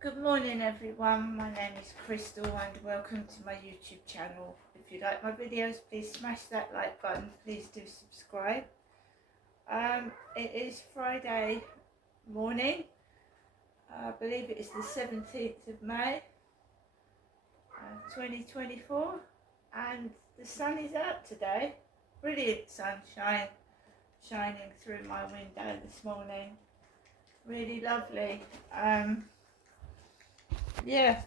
Good morning everyone, my name is Crystal and welcome to my YouTube channel. If you like my videos, please smash that like button, please do subscribe. It is Friday morning, I believe it is the 17th of May 2024, and the sun is out today. Brilliant sunshine shining through my window this morning, really lovely. Yeah,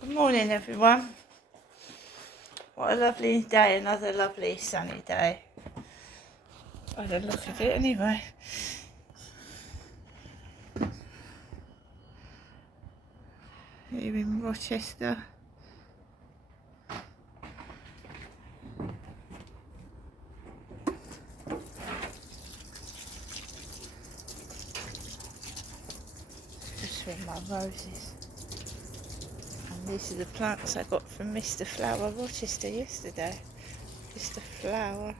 good morning everyone. What a lovely day, another lovely sunny day. By the look of it anyway. Here in Rochester. Just with my roses. And these are the plants I got from Mr. Flower Rochester yesterday. Mr. Flower.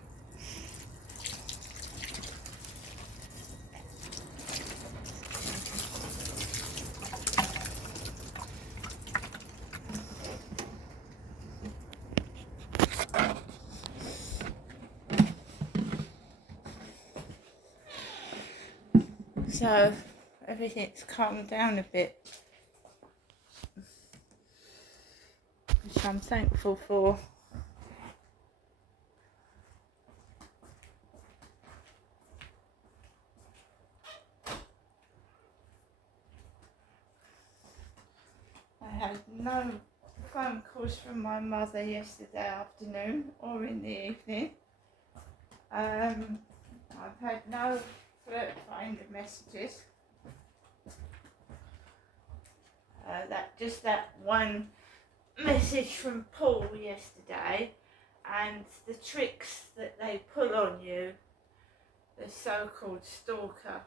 So everything's calmed down a bit, which I'm thankful for. I had no phone calls from my mother yesterday afternoon or in the evening. I've had no flirt finder messages. That one message from Paul yesterday, and the tricks that they pull on you, the so-called stalker.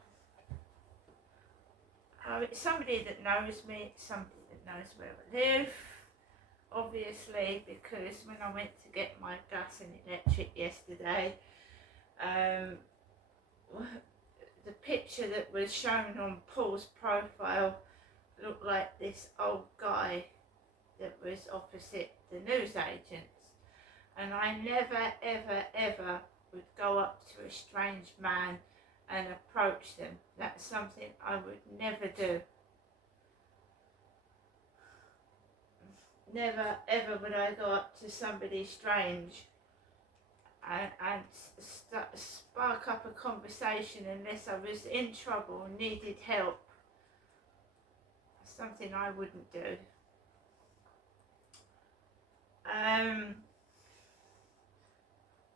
It's somebody that knows me, it's somebody that knows where I live, obviously, because when I went to get my gas and electric yesterday, the picture that was shown on Paul's profile looked like this old guy that was opposite the newsagents, and I never ever would go up to a strange man and approach them. That's something I would never do. Never ever would I go up to somebody strange and spark up a conversation unless I was in trouble and needed help. Something I wouldn't do.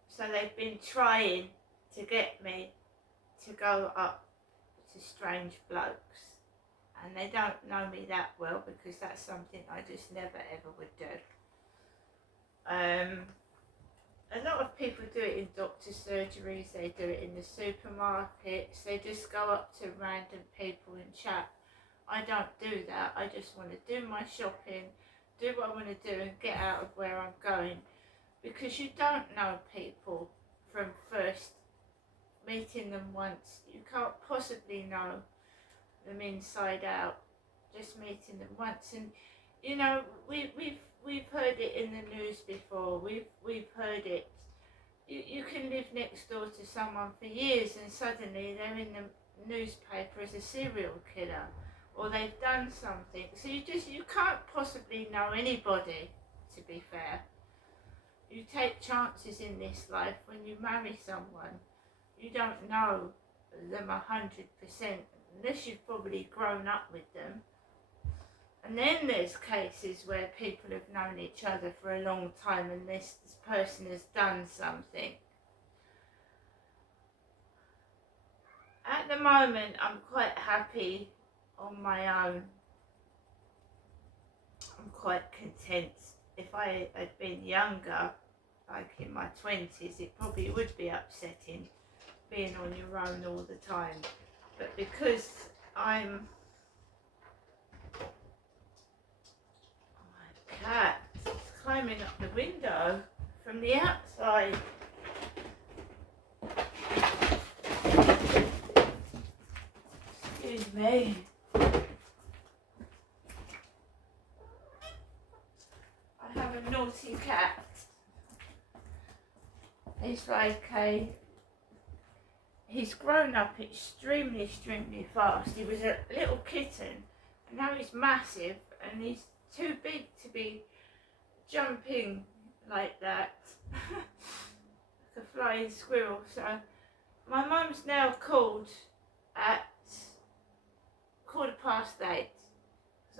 So they've been trying to get me to go up to strange blokes, and they don't know me that well, because that's something I just never ever would do. A lot of people do it in doctor surgeries, they do it in the supermarkets, they just go up to random people and chat. I don't do that. I just want to do my shopping, do what I want to do and get out of where I'm going, because you don't know people from first meeting them once. You can't possibly know them inside out, just meeting them once. And you know, we've heard it in the news before. We've heard it. You can live next door to someone for years and suddenly they're in the newspaper as a serial killer, or they've done something. So you can't possibly know anybody, to be fair. You take chances in this life. When you marry someone, you don't know them 100% unless you've probably grown up with them. And then there's cases where people have known each other for a long time and this person has done something. At the moment, I'm quite happy on my own. I'm quite content. If I had been younger, like in my 20s, it probably would be upsetting being on your own all the time. But because I'm... my cat is climbing up the window from the outside. Excuse me. naughty cat. He's like he's grown up extremely fast. He was a little kitten and now he's massive and he's too big to be jumping like that. Like a flying squirrel. So my mum's now called at 8:15 because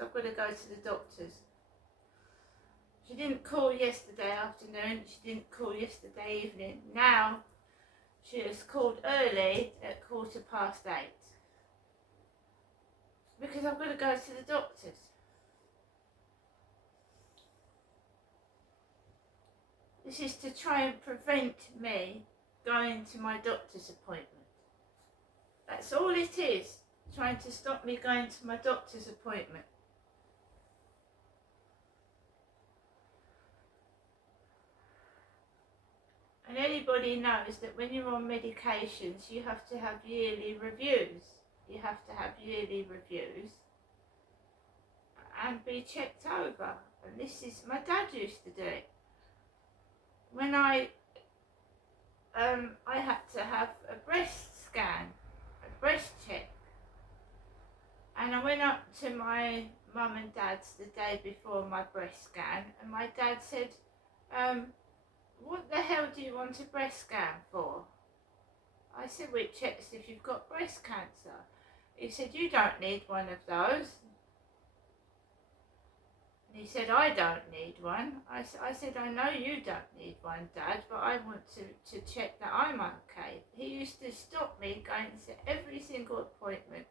I've got to go to the doctor's. She didn't call yesterday afternoon, she didn't call yesterday evening. Now she has called early at 8:15 because I've got to go to the doctor's. This is to try and prevent me going to my doctor's appointment. That's all it is, trying to stop me going to my doctor's appointment. And anybody knows that when you're on medications, you have to have yearly reviews. You have to have yearly reviews and be checked over. And this is, my dad used to do it. When I had to have a breast scan, a breast check. And I went up to my mum and dad's the day before my breast scan, and my dad said, what the hell do you want a breast scan for? I said, well, it checks if you've got breast cancer. He said, you don't need one of those. And he said, I don't need one. I said, I know you don't need one, Dad, but I want to check that I'm okay. He used to stop me going to every single appointment.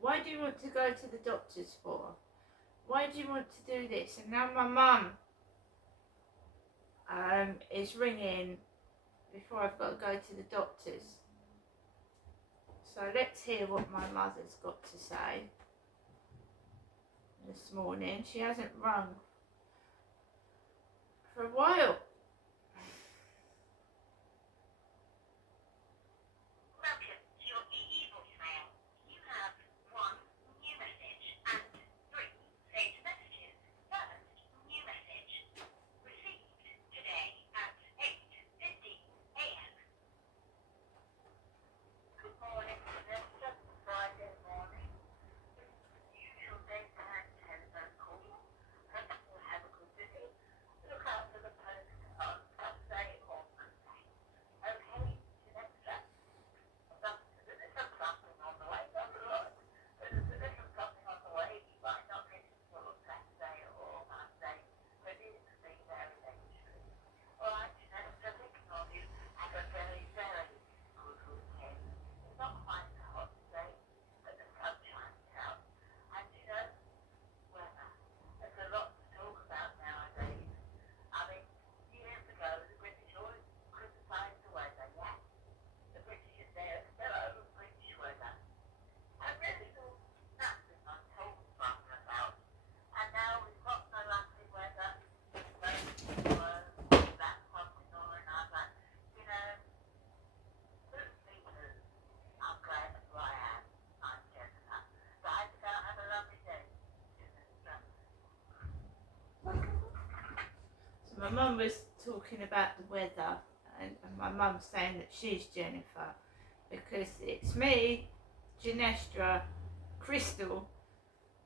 Why do you want to go to the doctors for? Why do you want to do this? And now my mum is ringing before I've got to go to the doctors. So let's hear what my mother's got to say this morning. She hasn't rung for a while. Welcome to your EE voicemail. You have 1 new message and 3 saved messages. First new message. Received today at 8:15 a.m. Good morning, Vanessa. Friday morning. Usual daytime telephone call. Hope you have a good day. Look out for the post on Saturday or Monday. Okay, Vanessa? There's something on the way. There's a little something on the way. You might not get it till Saturday or Monday, but it will be there eventually. All right, Vanessa, thinking of you. Have a very, very good weekend. It's not quite so hot today, but the sun shines out. And you know, weather. There's a lot to talk about nowadays. I mean, years ago, the British always criticised the weather, yeah? The British, they're still over British weather. I really thought that's been untold fun about. And now we've got no lovely weather. That something or another. You know, who's me too? I'm glad who I am. I'm Jennifer. Guys, go have a lovely day. Jennifer. So my mum was talking about the weather, and my mum's saying that she's Jennifer because it's me, Ginestra, Crystal,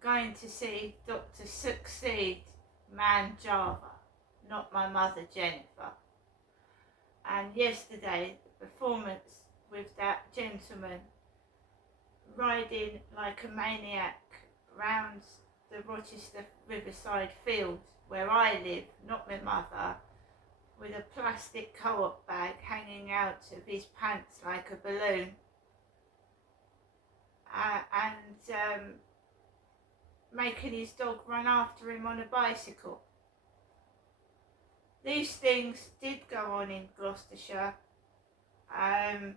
going to see Dr. Succeed Manjava, not my mother Jennifer. And yesterday, the performance with that gentleman riding like a maniac round the Rochester Riverside field where I live, not my mother, with a plastic co-op bag hanging out of his pants like a balloon, and making his dog run after him on a bicycle. These things did go on in Gloucestershire, and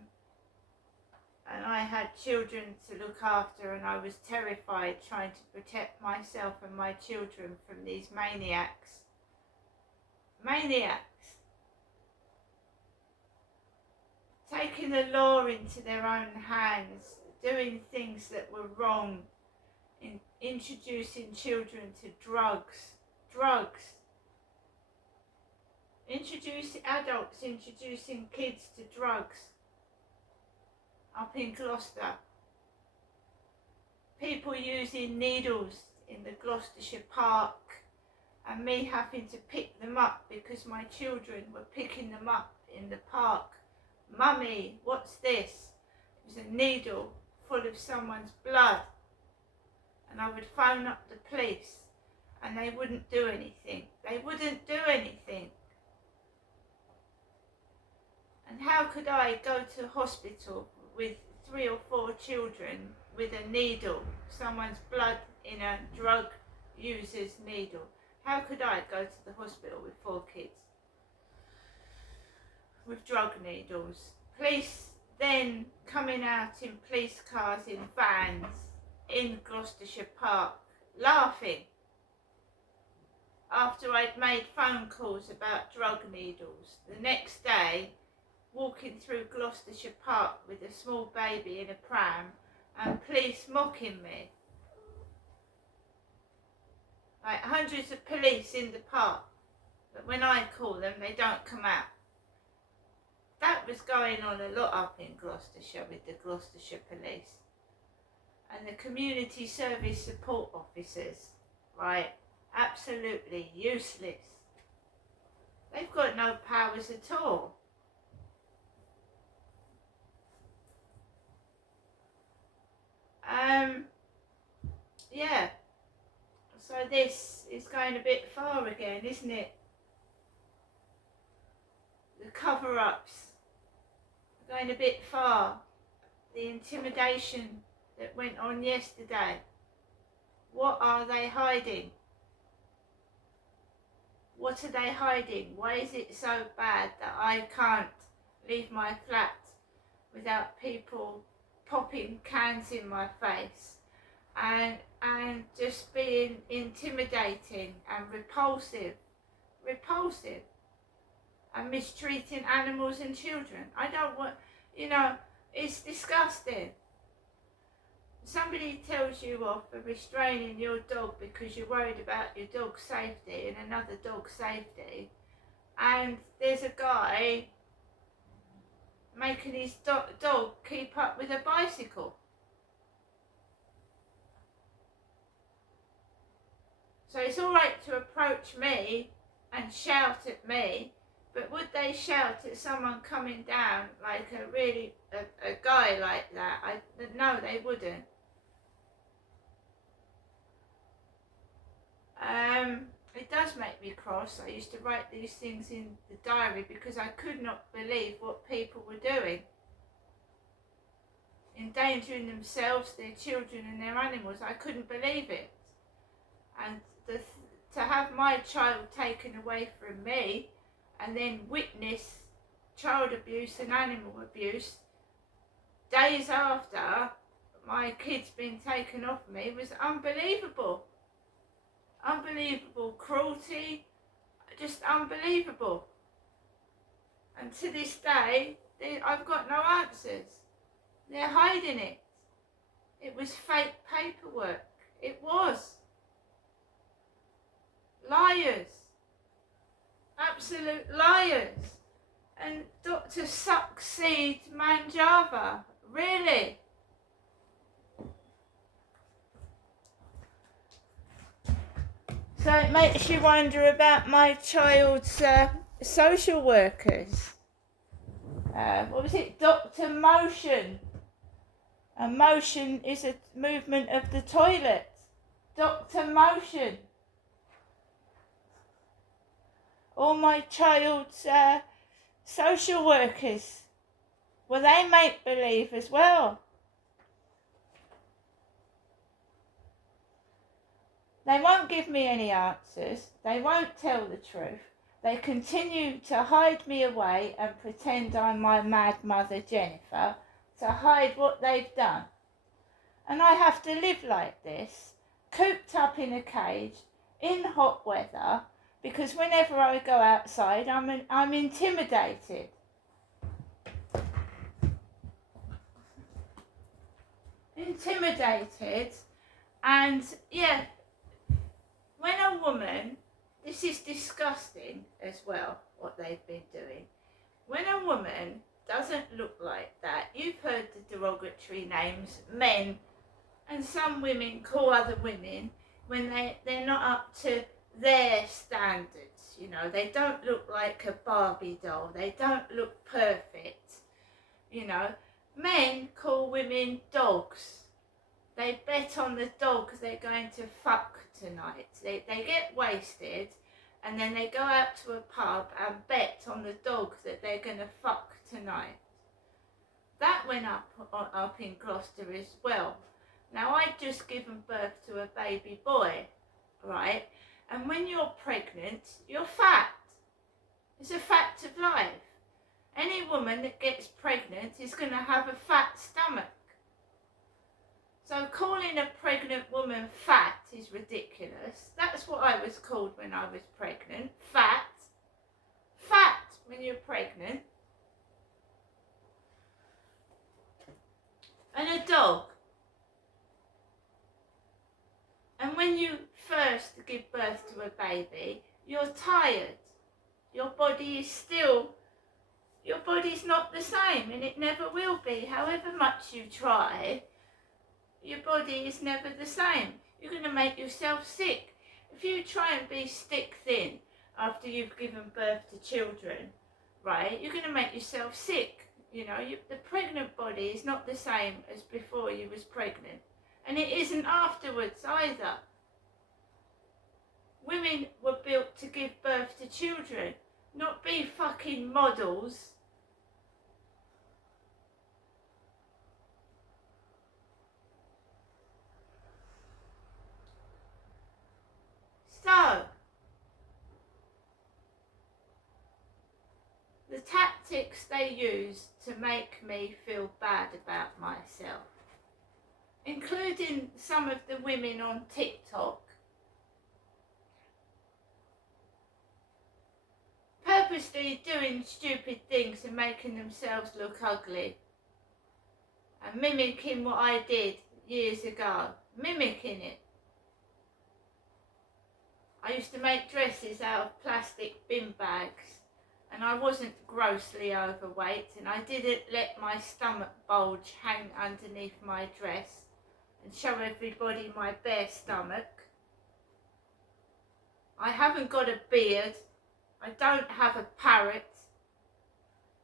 I had children to look after, and I was terrified trying to protect myself and my children from these maniacs. Taking the law into their own hands, doing things that were wrong, introducing children to drugs. Adults introducing kids to drugs up in Gloucester. People using needles in the Gloucestershire Park and me having to pick them up because my children were picking them up in the park. Mummy, what's this? It was a needle full of someone's blood. And I would phone up the police and they wouldn't do anything. They wouldn't do anything. And how could I go to hospital with 3 or 4 children with a needle, someone's blood in a drug user's needle? How could I go to the hospital with 4 kids with drug needles? Police then coming out in police cars, in vans, in Gloucestershire Park, laughing after I'd made phone calls about drug needles. The next day, walking through Gloucestershire Park with a small baby in a pram and police mocking me. Like hundreds of police in the park, but when I call them, they don't come out. That was going on a lot up in Gloucestershire with the Gloucestershire Police. And the community service support officers, right, absolutely useless. They've got no powers at all. Yeah, so this is going a bit far again, isn't it? The cover-ups are going a bit far. The intimidation that went on yesterday. What are they hiding? What are they hiding? Why is it so bad that I can't leave my flat without people popping cans in my face and just being intimidating and repulsive and mistreating animals and children? I don't want, it's disgusting. Somebody tells you off for restraining your dog because you're worried about your dog's safety and another dog's safety, and there's a guy making his dog keep up with a bicycle. So it's all right to approach me and shout at me, but would they shout at someone coming down like a guy like that? No, they wouldn't. It does make me cross. I used to write these things in the diary because I could not believe what people were doing. Endangering themselves, their children and their animals. I couldn't believe it. And to have my child taken away from me and then witness child abuse and animal abuse days after my kid's been taken off me was unbelievable. Unbelievable cruelty, just unbelievable. And to this day, I've got no answers. They're hiding it. It was fake paperwork. It was. Liars. Absolute liars. And Dr. Succeed Manjava, really? So it makes you wonder about my child's social workers. What was it? Dr. Motion. A motion is a movement of the toilet. Dr. Motion. All my child's social workers. Well, they make believe as well. They won't give me any answers. They won't tell the truth. They continue to hide me away and pretend I'm my mad mother Jennifer, to hide what they've done. And I have to live like this, cooped up in a cage, in hot weather, because whenever I go outside, I'm intimidated. And yeah, when a woman, this is disgusting as well, what they've been doing. When a woman doesn't look like that, you've heard the derogatory names men and some women call other women when they're not up to their standards. You know, they don't look like a Barbie doll, they don't look perfect. You know, men call women dogs. They bet on the dog they're going to fuck tonight. They get wasted and then they go out to a pub and bet on the dog that they're going to fuck tonight. That went up in Gloucester as well. Now, I'd just given birth to a baby boy, right? And when you're pregnant, you're fat. It's a fact of life. Any woman that gets pregnant is going to have a fat stomach. So calling a pregnant woman fat is ridiculous. That's what I was called when I was pregnant. Fat. Fat when you're pregnant. And a dog. And when you first give birth to a baby, you're tired. Your body's not the same, and it never will be. However much you try, your body is never the same. You're going to make yourself sick. If you try and be stick thin after you've given birth to children, right, you're going to make yourself sick. You know, the pregnant body is not the same as before you was pregnant. And it isn't afterwards either. Women were built to give birth to children, not be fucking models. So, the tactics they use to make me feel bad about myself, including some of the women on TikTok, purposely doing stupid things and making themselves look ugly and mimicking what I did years ago, mimicking it. I used to make dresses out of plastic bin bags, and I wasn't grossly overweight, and I didn't let my stomach bulge hang underneath my dress and show everybody my bare stomach. I haven't got a beard. I don't have a parrot.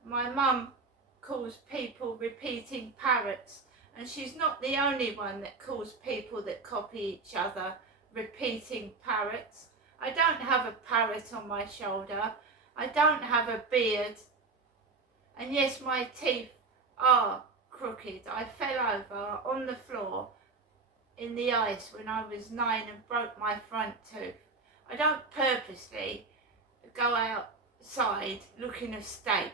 My mum calls people repeating parrots, and she's not the only one that calls people that copy each other repeating parrots. I don't have a parrot on my shoulder. I don't have a beard. And yes, my teeth are crooked. I fell over on the floor in the ice when I was 9 and broke my front tooth. I don't purposely go outside looking a state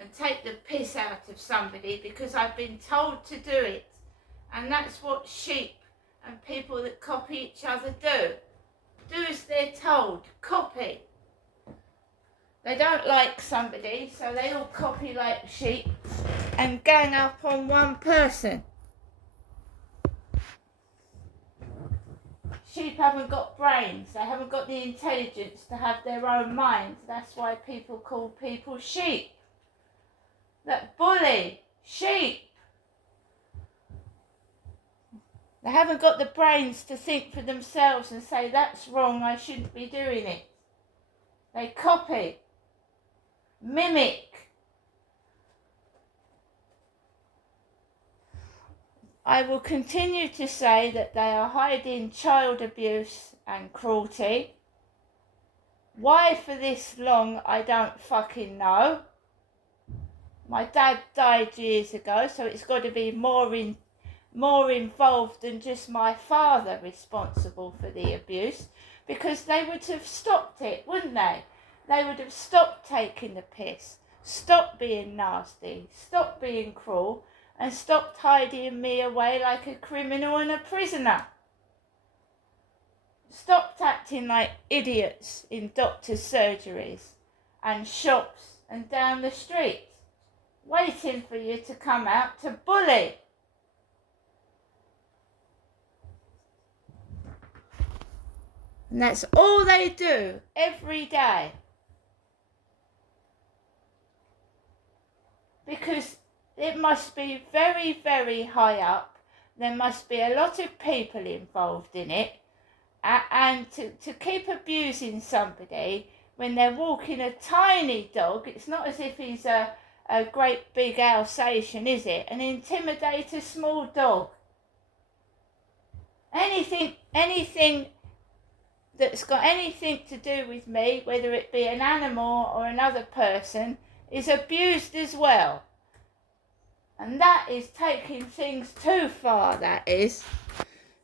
and take the piss out of somebody because I've been told to do it. And that's what sheep and people that copy each other do. Do as they're told. Copy. They don't like somebody, so they all copy like sheep and gang up on one person. Sheep haven't got brains. They haven't got the intelligence to have their own minds. That's why people call people sheep. That bully. Sheep. They haven't got the brains to think for themselves and say, that's wrong, I shouldn't be doing it. They copy, mimic. I will continue to say that they are hiding child abuse and cruelty. Why for this long, I don't fucking know. My dad died years ago, so it's got to be more involved than just my father responsible for the abuse, because they would have stopped it, wouldn't they? They would have stopped taking the piss, stopped being nasty, stopped being cruel, and stopped hiding me away like a criminal and a prisoner. Stopped acting like idiots in doctors' surgeries and shops and down the street, waiting for you to come out to bully. And that's all they do every day. Because it must be very, very high up. There must be a lot of people involved in it. And to keep abusing somebody when they're walking a tiny dog, it's not as if he's a great big Alsatian, is it? And intimidate a small dog. Anything that's got anything to do with me, whether it be an animal or another person, is abused as well. And that is taking things too far, that is.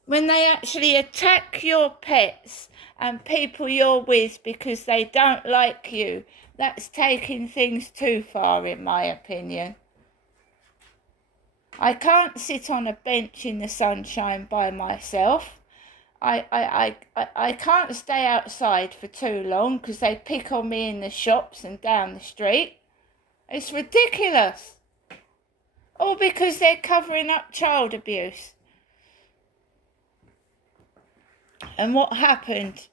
When they actually attack your pets and people you're with because they don't like you, that's taking things too far, in my opinion. I can't sit on a bench in the sunshine by myself. I can't stay outside for too long because they pick on me in the shops and down the street. It's ridiculous. All because they're covering up child abuse. And what happened?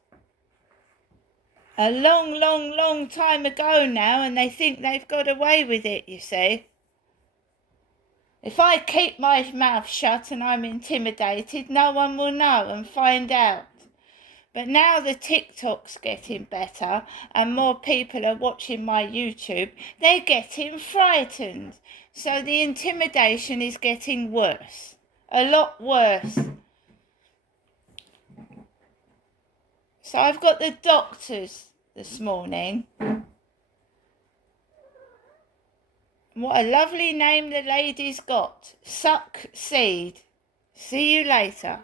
A long time ago now, and they think they've got away with it, you see. If I keep my mouth shut and I'm intimidated, no one will know and find out. But now the TikTok's getting better and more people are watching my YouTube, they're getting frightened. So the intimidation is getting worse. A lot worse. So I've got the doctors this morning. What a lovely name the lady's got. Succeed. See you later.